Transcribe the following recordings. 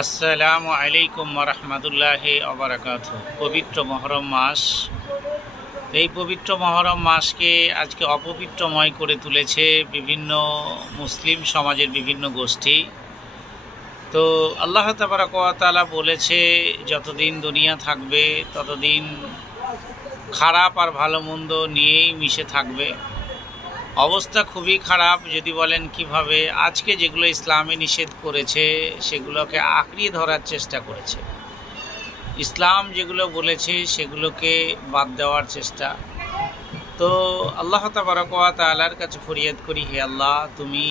আসসালামু আলাইকুম ওরহমতুল্লাহি ওবারাকাতুহু। পবিত্র মহরম মাস, এই পবিত্র মহরম মাসকে আজকে অপবিত্রময় করে তুলেছে বিভিন্ন মুসলিম সমাজের বিভিন্ন গোষ্ঠী। তো আল্লাহ তাবারক ওয়া তাআলা বলেছে, যতদিন দুনিয়া থাকবে ততদিন খারাপ আর ভালো মন্দ নিয়েই মিশে থাকবে। অবস্থা খুবই খারাপ। যদি বলেন কিভাবে, আজকে যেগুলো ইসলামে নিষেধ করেছে সেগুলোকে আঁকড়িয়ে ধরার চেষ্টা করেছে, ইসলাম যেগুলো বলেছে সেগুলোকে বাদ দেওয়ার চেষ্টা। তো আল্লাহ তাবারক ওয়া তাআলার কাছে ফরিয়াদ করি, হে আল্লাহ, তুমি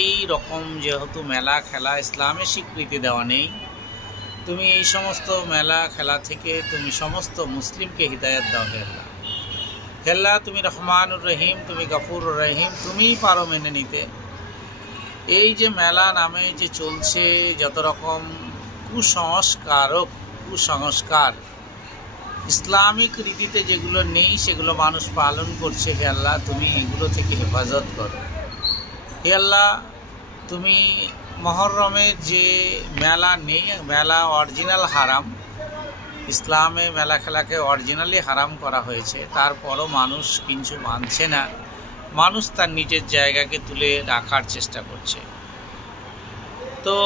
এই রকম যেহেতু মেলা খেলা ইসলামে স্বীকৃতি দেওয়া নেই, তুমি এই সমস্ত মেলা খেলা থেকে তুমি সমস্ত মুসলিমকে হিদায়াত দাও। হে আল্লাহ, হে আল্লাহ, তুমি রহমানুর রহিম, তুমি গফুরুর রহিম, তুমিই পারো মেনে নিতে। এই যে মেলা নামে যে চলছে যত রকম কুসংস্কার ইসলামিক রীতিতে যেগুলো নেই সেগুলো মানুষ পালন করছে, হে আল্লাহ, তুমি এগুলো থেকে হেফাজত করো। হে আল্লাহ, তুমি মহরমের যে মেলা নেই, মেলা অরিজিনাল হারাম, ইসলামে মেলা খেলাকে অরিজিনালি হারাম করা হয়েছে, তারপরও মানুষ কিছু মানছে না, মানুষ তার নিজের জায়গাকে তুলে রাখার চেষ্টা করছে। তো